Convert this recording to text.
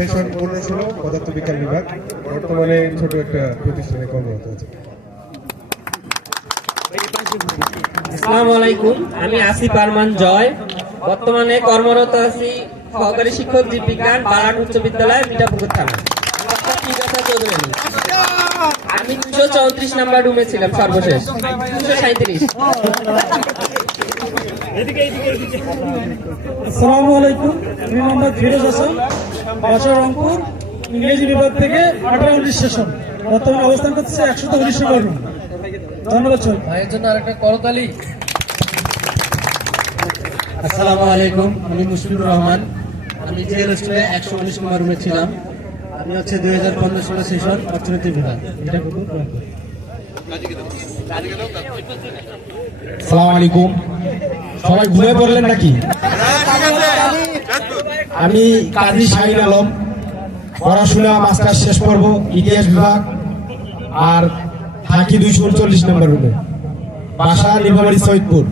Session পূর্ণ ছিল পদার্থবিজ্ঞান বিভাগ, বর্তমানে ছোট একটা প্রতিষ্ঠানে কর্মরত আছে। আসসালামু আলাইকুম, আমি আসিফ আরমান জয়, বর্তমানে কর্মরত আছি সহকারী শিক্ষক জীববিজ্ঞান বালাট উচ্চ বিদ্যালয় মিঠাপুকুর থানা। আমি 234 নাম্বার রুমে ছিলাম সর্বশেষ, 237। আসসালামু আলাইকুম, আমি মোহাম্মদ ফিরোজ হাসান, বাসা রংপুর, ইংরেজি বিভাগ থেকে 18-19 সেশন, বর্তমানে অবস্থান করতেছে 119 নম্বর রুম। ধন্যবাদ সবাই। ভাইয়ের জন্য আরেকটা করতালি। আসসালামু আলাইকুম, আমি মুশফিকুর রহমান, আমি যে হোস্টেলে 119 নম্বর রুমে ছিলাম। আমি হচ্ছে 2015-16 সেশন অর্থনীতি বিভাগ। আসসালামু আলাইকুম, সবাই ঘুরে পড়লেন নাকি? আমি কাজী শাহিন আলম, পড়াশোনা মাস্টার শেষ পর্ব ইতিহাস বিভাগ, আর থাকি 239 নম্বর রুমে, বাসা নীলফামারী সৈয়দপুর।